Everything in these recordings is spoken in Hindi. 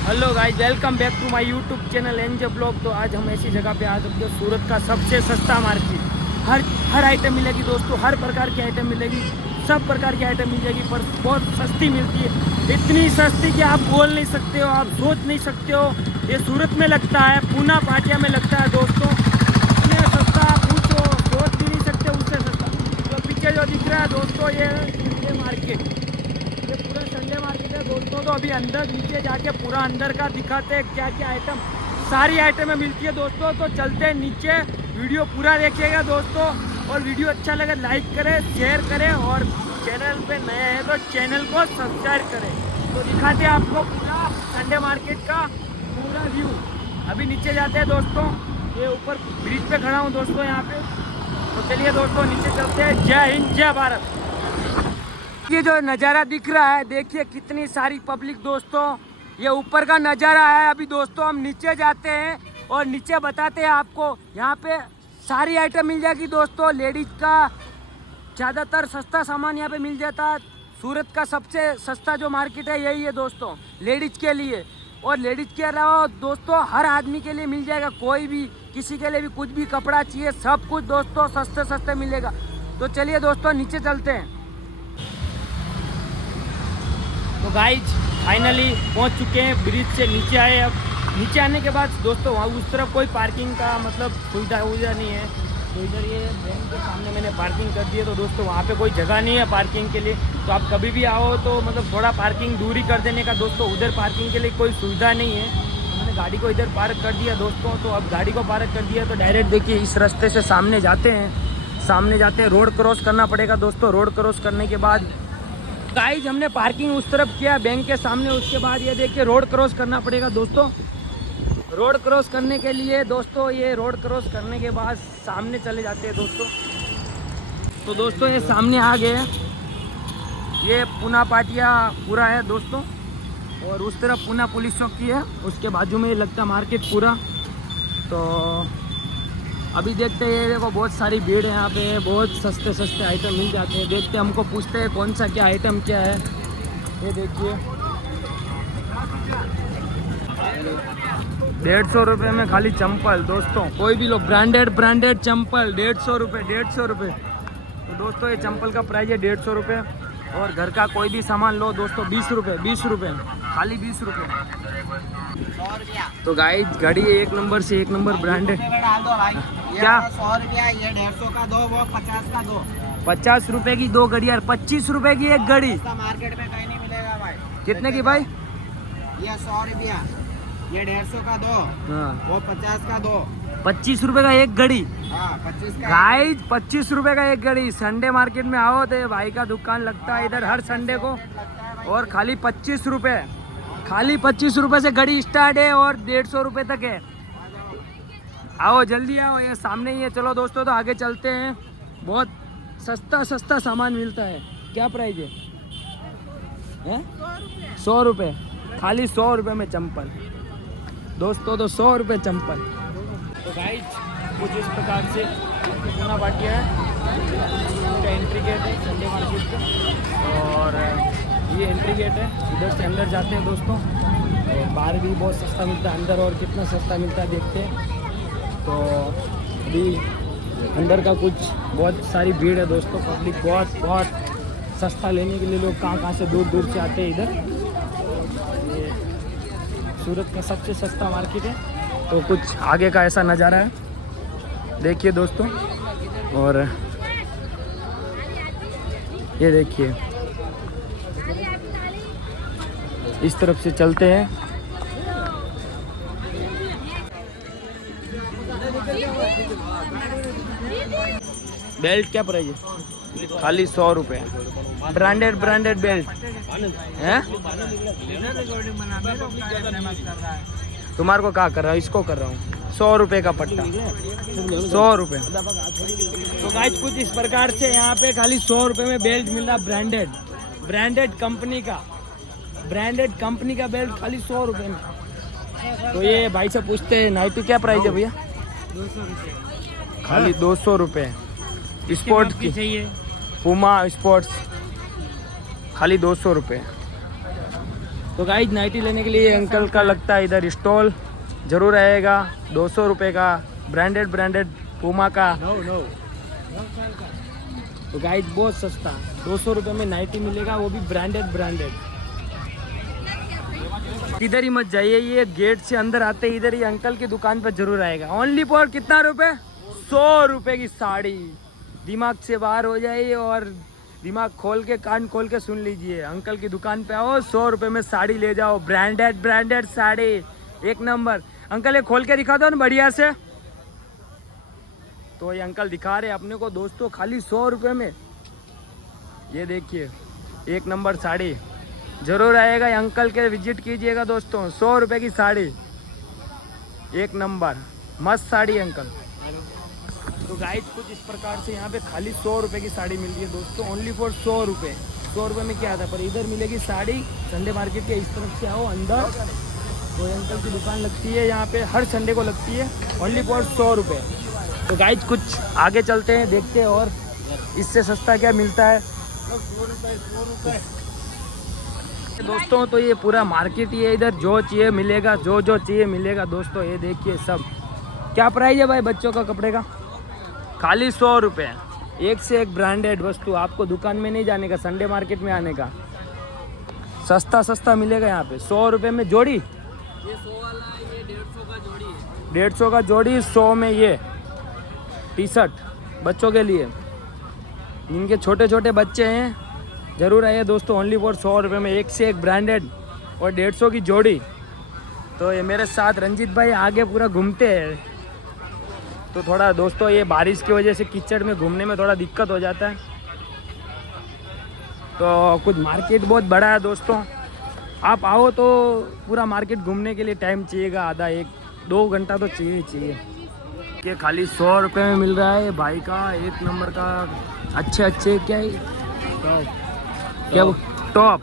Hello guys, welcome back to my YouTube channel NJ blog. तो आज हम ऐसी जगह पे आ सकते हैं, सूरत का सबसे सस्ता मार्केट। हर आइटम मिलेगी दोस्तों, हर प्रकार की आइटम मिलेगी, सब प्रकार की आइटम मिल जाएगी, पर बहुत सस्ती मिलती है। इतनी सस्ती कि आप बोल नहीं सकते हो, आप सोच नहीं सकते हो। ये सूरत में लगता है, पूना पाटिया में लगता है दोस्तों। इतने सस्ता पूछो, सोच भी नहीं सकते उससे सस्ता। तो पीछे जो दिख रहा है दोस्तों, ये मार्केट, ये पूरा संडे मार्केट है दोस्तों। तो अभी अंदर नीचे जाके पूरा अंदर का दिखाते हैं क्या क्या आइटम, सारी आइटमें मिलती है दोस्तों। तो चलते हैं नीचे, वीडियो पूरा देखिएगा दोस्तों। और वीडियो अच्छा लगे लाइक करें, शेयर करें, और चैनल पे नए हैं तो चैनल को सब्सक्राइब करें। तो दिखाते हैं आपको पूरा संडे मार्केट का पूरा व्यू। अभी नीचे जाते हैं दोस्तों, ये ऊपर ब्रिज पे खड़ा हूँ दोस्तों यहाँ पे। तो चलिए दोस्तों नीचे चलते हैं। जय हिंद, जय भारत। ये जो नज़ारा दिख रहा है, देखिए कितनी सारी पब्लिक दोस्तों। ये ऊपर का नज़ारा है। अभी दोस्तों हम नीचे जाते हैं और नीचे बताते हैं आपको। यहाँ पे सारी आइटम मिल जाएगी दोस्तों। लेडीज का ज़्यादातर सस्ता सामान यहाँ पे मिल जाता है। सूरत का सबसे सस्ता जो मार्केट है यही है दोस्तों, लेडीज के लिए। और लेडीज के अलावा दोस्तों हर आदमी के लिए मिल जाएगा, कोई भी किसी के लिए भी कुछ भी कपड़ा चाहिए, सब कुछ दोस्तों सस्ते सस्ते मिलेगा। तो चलिए दोस्तों नीचे चलते हैं। तो गाइज फाइनली पहुंच चुके हैं, ब्रिज से नीचे आए। अब नीचे आने के बाद दोस्तों वहाँ उस तरफ कोई पार्किंग का मतलब सुविधा नहीं है। तो इधर ये बैंक के सामने मैंने पार्किंग कर दी है। तो दोस्तों वहाँ पे कोई जगह नहीं है पार्किंग के लिए। तो आप कभी भी आओ तो मतलब थोड़ा पार्किंग दूरी कर देने का दोस्तों। उधर पार्किंग के लिए कोई सुविधा नहीं है। तो मैंने गाड़ी को इधर पार्क कर दिया दोस्तों। तो अब गाड़ी को पार्क कर दिया तो डायरेक्ट देखिए इस रास्ते से सामने जाते हैं। रोड क्रॉस करना पड़ेगा दोस्तों। रोड क्रॉस करने के बाद गाइज हमने पार्किंग उस तरफ किया बैंक के सामने। उसके बाद ये देखिए रोड क्रॉस करना पड़ेगा दोस्तों। रोड क्रॉस करने के लिए दोस्तों, ये रोड क्रॉस करने के बाद सामने चले जाते हैं दोस्तों। तो दोस्तों ये सामने आ गए, ये पूना पाटिया पूरा है दोस्तों। और उस तरफ पूना पुलिस चौकी है, उसके बाजू में लगता मार्केट पूरा। तो अभी देखते हैं, देखो बहुत सारी भीड़ है यहाँ पे, बहुत सस्ते सस्ते आइटम मिल जाते हैं। देखते हैं, हमको पूछते हैं कौन सा क्या आइटम क्या है। ये देखिए 150 रुपये में खाली चंपल दोस्तों। कोई भी लो, ब्रांडेड चंपल 150 रुपये, 150 रुपये। तो दोस्तों ये चंपल का प्राइस है 150 रुपये। और घर का कोई भी सामान लो दोस्तों 20 रुपये, 20 रुपये, खाली 20 रुपये। तो गाइस घड़ी एक नंबर से एक नंबर ब्रांडेड। क्या 100 रुपया, ये 150 का दो, वो 50 का दो। 50 रुपए की दो घड़ी और 25 रुपए की एक घड़ी। मार्केट में कहीं नहीं मिलेगा भाई। कितने की भाई? ये 100 रुपया, ये 150 का दो, हाँ, वो 50 का दो। 25 रुपए का एक घड़ी। हाँ 25 का। गाइस 25 रुपए का एक घड़ी। संडे मार्केट में आओ तो भाई का दुकान लगता है इधर हर संडे को। और खाली 25 रुपए, खाली 25 रुपए से घड़ी स्टार्ट है और 150 रुपए तक है। आओ जल्दी आओ, ये सामने ही है। चलो दोस्तों तो आगे चलते हैं। बहुत सस्ता सामान मिलता है। क्या प्राइस है? 100 रुपये, खाली 100 रुपये में चंपल दोस्तों। तो 100 रुपये चंपल। तो गाइस कुछ इस प्रकार से पूना पाटिया है, इसका एंट्री गेट है संडे मार्केट का। और ये एंट्री गेट है, इधर से अंदर जाते हैं दोस्तों। और बाहर भी बहुत सस्ता मिलता है, अंदर और कितना सस्ता मिलता है देखते हैं। तो अभी अंदर का कुछ बहुत सारी भीड़ है दोस्तों। पब्लिक बहुत सस्ता लेने के लिए लोग कहाँ से दूर से आते हैं इधर। ये सूरत का सबसे सस्ता मार्केट है। तो कुछ आगे का ऐसा नज़ारा है देखिए दोस्तों। और ये देखिए इस तरफ से चलते हैं। बेल्ट क्या प्राइस है? खाली 100 रुपये। ब्रांडेड बेल्ट है। तुम्हारे को क्या कर रहा हूँ? इसको कर रहा हूँ 100 रुपये का पट्टा, 100 रुपये। तो गाइस कुछ इस प्रकार से यहाँ पे खाली 100 रुपये में बेल्ट मिल रहा, ब्रांडेड कंपनी का बेल्ट खाली 100 रुपये में। तो ये भाई से पूछते हैं नाइटी क्या प्राइस है भैया? 200 रुपये, खाली 200 रुपये। स्पोर्ट्स की चाहिए, पूमा स्पोर्ट्स खाली 200 रुपये। तो गाइस नाइटी लेने के लिए अंकल का लगता है इधर स्टॉल जरूर आएगा। 200 रुपये का ब्रांडेड पूमा का। तो गाइस बहुत सस्ता 200 रुपये में नाइटी मिलेगा, वो भी ब्रांडेड। इधर ही मत जाइए, ये गेट से अंदर आते ही इधर ही अंकल की दुकान पर जरूर आएगा। ओनली फॉर कितना रुपए? 100 रुपये की साड़ी। दिमाग से बाहर हो जाइए और दिमाग खोल के कान खोल के सुन लीजिए। अंकल की दुकान पे आओ, 100 रुपये में साड़ी ले जाओ। ब्रांडेड साड़ी एक नंबर। अंकल ये खोल के दिखा दो ना बढ़िया से। तो ये अंकल दिखा रहे अपने को दोस्तों खाली 100 रुपये में। ये देखिए एक नंबर साड़ी जरूर आएगा। अंकल के विजिट कीजिएगा दोस्तों। 100 रुपये की साड़ी एक नंबर मस्त साड़ी अंकल। तो गाइस कुछ इस प्रकार से यहाँ पे खाली 100 रुपये की साड़ी मिल रही है दोस्तों। ओनली फॉर 100 रुपये। 100 रुपये में क्या आता है, पर इधर मिलेगी साड़ी। संडे मार्केट के इस तरफ से आओ अंदर, तो अंकल की दुकान लगती है यहाँ पे, हर संडे को लगती है। ओनली फॉर 100 रुपये। तो गाइस कुछ आगे चलते हैं, देखते हैं और इससे सस्ता क्या मिलता है दोस्तों। तो ये पूरा मार्केट ही है इधर, जो चाहिए मिलेगा, जो चाहिए मिलेगा दोस्तों। ये देखिए सब क्या प्राइस है भाई बच्चों का कपड़े का? खाली 100 रुपये। एक से एक ब्रांडेड वस्तु। आपको दुकान में नहीं जाने का, संडे मार्केट में आने का। सस्ता मिलेगा यहाँ पे। 100 रुपये में जोड़ी। ये 100 वाला है, ये 150 का जोड़ी है। 150 का जोड़ी, 100 में ये टी शर्ट बच्चों के लिए। जिनके छोटे बच्चे हैं ज़रूर आइए दोस्तों। ओनली फॉर 100 रुपये में एक से एक ब्रांडेड और 150 की जोड़ी। तो ये मेरे साथ रंजीत भाई आगे पूरा घूमते हैं। तो थोड़ा दोस्तों ये बारिश की वजह से कीचड़ में घूमने में थोड़ा दिक्कत हो जाता है। तो कुछ मार्केट बहुत बड़ा है दोस्तों। आप आओ तो पूरा मार्केट घूमने के लिए टाइम चाहिएगा, आधा 1-2 घंटा तो चाहिए। ये खाली 100 रुपये में मिल रहा है भाई का एक नंबर का अच्छे क्या है क्या टॉप,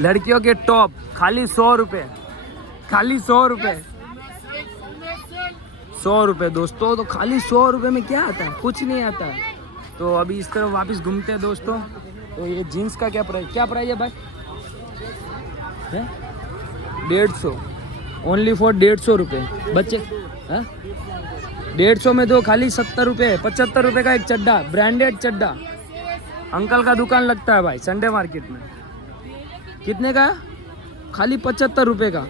लड़कियों के टॉप खाली 100 रुपये। खाली 100 रुपये। 100 रुपये दोस्तों। तो खाली 100 रुपये में क्या आता है? कुछ नहीं आता है। तो अभी इस तरफ वापस घूमते हैं दोस्तों। तो ये जीन्स का क्या प्राइस है भाई? 150। ओनली फॉर 150 रुपये बच्चे। 150 में दो खाली 70 रुपये। 75 रुपये का एक चड्डा, ब्रांडेड चड्डा। अंकल का दुकान लगता है भाई संडे मार्केट में। कितने का? खाली 75 रुपये का।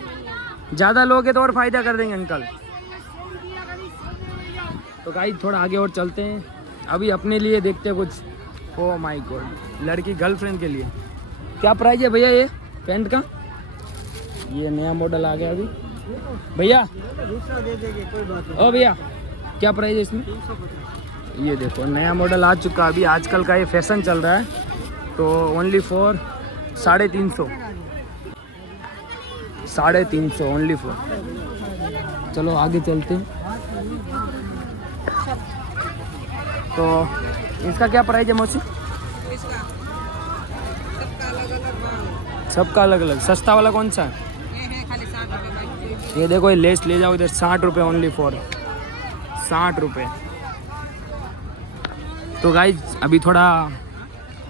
ज़्यादा लोगे तो और फ़ायदा कर देंगे अंकल। तो गाइस थोड़ा आगे और चलते हैं। अभी अपने लिए देखते हैं कुछ। ओह माय गॉड, लड़की गर्लफ्रेंड के लिए क्या प्राइस है भैया ये पैंट का? ये नया मॉडल आ गया अभी भैया। ओ भैया क्या प्राइस है इसमें? ये देखो नया मॉडल आ चुका अभी, आजकल का ये फैशन चल रहा है। तो ओनली फॉर 350। 350 only for. चलो आगे चलते हैं। तो इसका क्या प्राइस है मौसी? सबका अलग अलग। सस्ता वाला कौन सा है? ये देखो ये लेस ले जाओ इधर, 60 रुपये ओनली फॉर 60 रुपये। तो गाइज अभी थोड़ा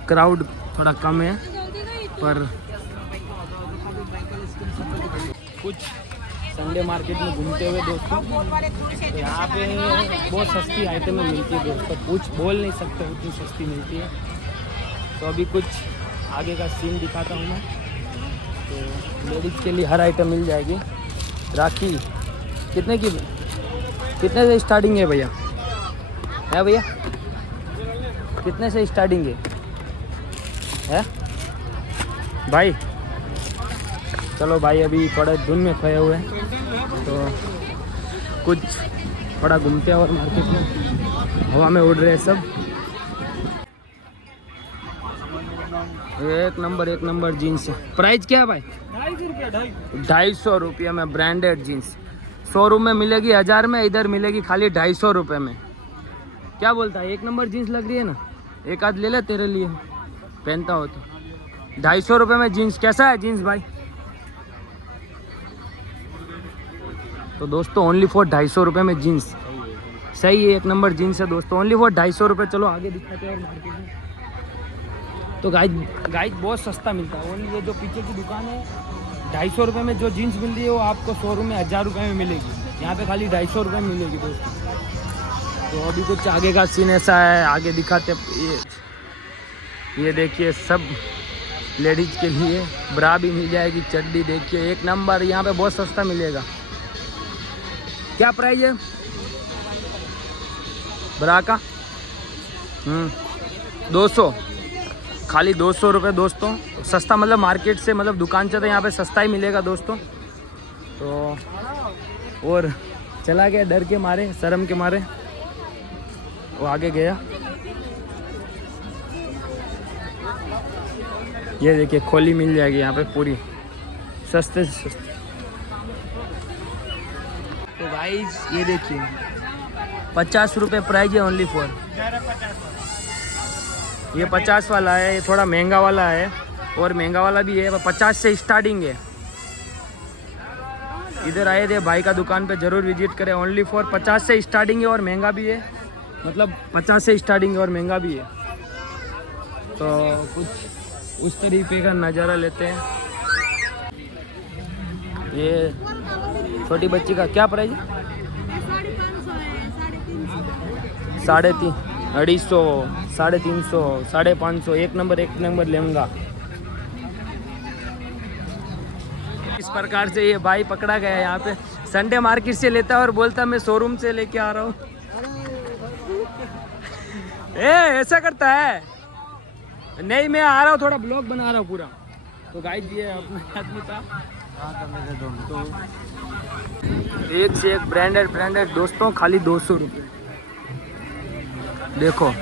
क्राउड थोड़ा कम है, पर कुछ संडे मार्केट में घूमते हुए दोस्तों, तो यहाँ पे बहुत सस्ती आइटमें मिलती है दोस्तों। कुछ बोल नहीं सकते उतनी सस्ती मिलती है। तो अभी कुछ आगे का सीन दिखाता हूँ मैं। तो लेडीज़ के लिए हर आइटम मिल जाएगी। राखी कितने की, कितने से स्टार्टिंग है भैया? है भैया कितने से स्टार्टिंग है भाई? चलो भाई अभी थोड़ा धुन में खोए हुए हैं, तो कुछ थोड़ा घूमते हैं और मार्केट में हवा में उड़ रहे हैं सब। एक नंबर जीन्स है। प्राइस क्या है भाई? 250 रुपये में ब्रांडेड जीन्स। शोरूम में मिलेगी 1000 में, इधर मिलेगी खाली 250 रुपये में। क्या बोलता है? एक नंबर जीन्स लग रही है ना, एक आध ले ले तेरे लिए, पहनता हो तो। 250 रुपये में जीन्स। कैसा है जीन्स भाई? तो दोस्तों ओनली फॉर 250 रुपये में जीन्स। सही है, एक नंबर जीन्स है दोस्तों। ओनली फॉर 250 रुपये। चलो आगे दिखाते हैं और मार्केट में। तो गाइस बहुत सस्ता मिलता है। ओनली ये जो पीछे की दुकान है 250 रुपये में जो जीन्स मिल रही है वो आपको शोरूम में 1000 रुपये में मिलेगी। यहाँ पे खाली 250 रुपये में मिलेगी दोस्तों। तो अभी कुछ आगे का सीन ऐसा है, आगे दिखाते। ये देखिए सब लेडीज के लिए ब्रा भी मिल जाएगी, चड्डी देखिए एक नंबर। यहाँ पे बहुत सस्ता मिलेगा। क्या प्राइस है ब्रा का? 200, खाली 200 रुपये दोस्तों। सस्ता मतलब मार्केट से, मतलब दुकान से तो यहाँ पे सस्ता ही मिलेगा दोस्तों। तो और चला गया डर के मारे, शर्म के मारे वो आगे गया। ये देखिए खोली मिल जाएगी यहाँ पे पूरी सस्ते से सस्ते। तो गाइस ये देखिए 50 रुपये प्राइस है ओनली फॉर। ये 50 वाला है, ये थोड़ा महंगा वाला है और महंगा वाला भी है। 50 से स्टार्टिंग है। इधर आए थे भाई का दुकान पे, ज़रूर विजिट करें। ओनली फॉर 50 से स्टार्टिंग है और महंगा भी है। मतलब 50 से स्टार्टिंग है और महंगा भी है। तो कुछ उस तरीके का नज़ारा लेते हैं। ये छोटी बच्ची का क्या प्राइस है? 350, 250, 350, 550। एक नंबर लहंगा। इस प्रकार से ये भाई पकड़ा गया यहाँ पे। संडे मार्केट से लेता है और बोलता मैं शोरूम से लेके आ रहा हूँ। ऐसा करता है? नहीं, मैं आ रहा हूँ, थोड़ा ब्लॉग बना रहा हूँ पूरा। तो गाइस ये अपना आदमी था। तो एक से एक ब्रांडेड दोस्तों, खाली 200 रुपये। देखो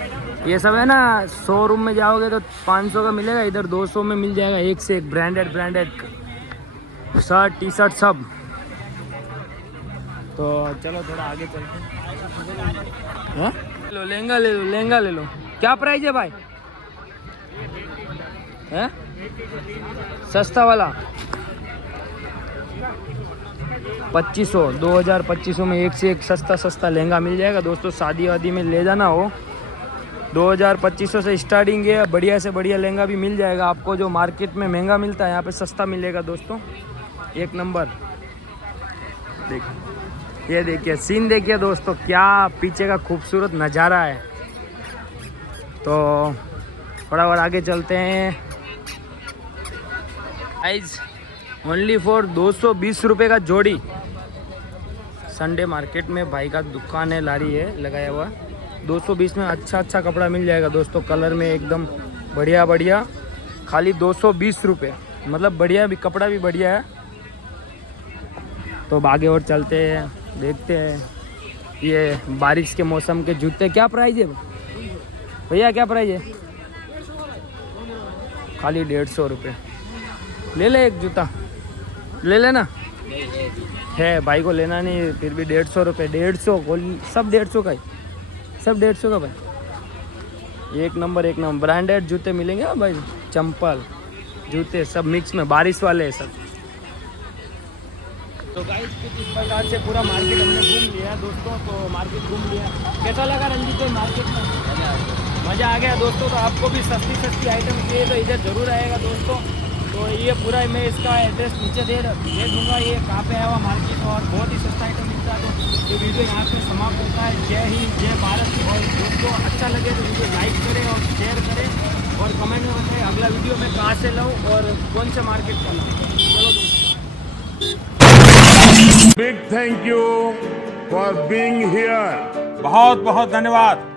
ये सब है ना, शोरूम में जाओगे तो 500 का मिलेगा, इधर 200 में मिल जाएगा। एक से एक ब्रांडेड शर्ट टी शर्ट सब। तो चलो थोड़ा आगे चलते हैं। लहंगा ले लो। क्या प्राइस है भाई? है सस्ता वाला 2500, 2200 में एक से एक सस्ता लहंगा मिल जाएगा दोस्तों। शादी वादी में ले जाना हो 2200 से स्टार्टिंग है। बढ़िया से बढ़िया लहंगा भी मिल जाएगा आपको। जो मार्केट में महंगा मिलता है यहाँ पे सस्ता मिलेगा दोस्तों, एक नंबर। देखिए, ये देखिए सीन देखिए दोस्तों, क्या पीछे का खूबसूरत नज़ारा है। तो थोड़ा और आगे चलते हैं। गाइस ओनली फॉर 220 रुपये का जोड़ी। संडे मार्केट में भाई का दुकान है, लारी है लगाया हुआ। 220 में अच्छा कपड़ा मिल जाएगा दोस्तों, कलर में एकदम बढ़िया। खाली 220 रुपये, मतलब बढ़िया भी, कपड़ा भी बढ़िया है। तो आगे और चलते हैं, देखते हैं। ये बारिश के मौसम के जूते क्या प्राइस है भैया? क्या प्राइस है? खाली 150 रुपये। ले ले एक जूता, ले लेना है। भाई को लेना नहीं, फिर भी 150 रुपये। 150 सब 150 का ही, सब 150 का भाई। एक नंबर ब्रांडेड जूते मिलेंगे ना भाई, चंपल जूते सब मिक्स में, बारिश वाले सब। तो गाइस कुछ इस प्रकार से पूरा मार्केट हमने घूम लिया दोस्तों। तो मार्केट घूम लिया, कैसा लगा रंजीत भाई मार्केट में? मज़ा आ गया दोस्तों। तो आपको भी सस्ती आइटम चाहिए तो इधर ज़रूर आएगा दोस्तों। तो ये पूरा मैं इसका एड्रेस नीचे दे दूँगा, ये कहाँ पे है हुआ मार्केट, और बहुत ही सस्ता आइटम मिलता है। तो ये वीडियो यहाँ पे समाप्त होता है। जय हिंद, जय भारत। और दोस्तों अच्छा लगे तो वीडियो लाइक करें और शेयर करें और कमेंट में बताएं अगला वीडियो मैं कहाँ से लाऊँ और कौन से मार्केट का लाऊँ। चलो दोस्तों, Big thank you for being here. बहुत बहुत धन्यवाद।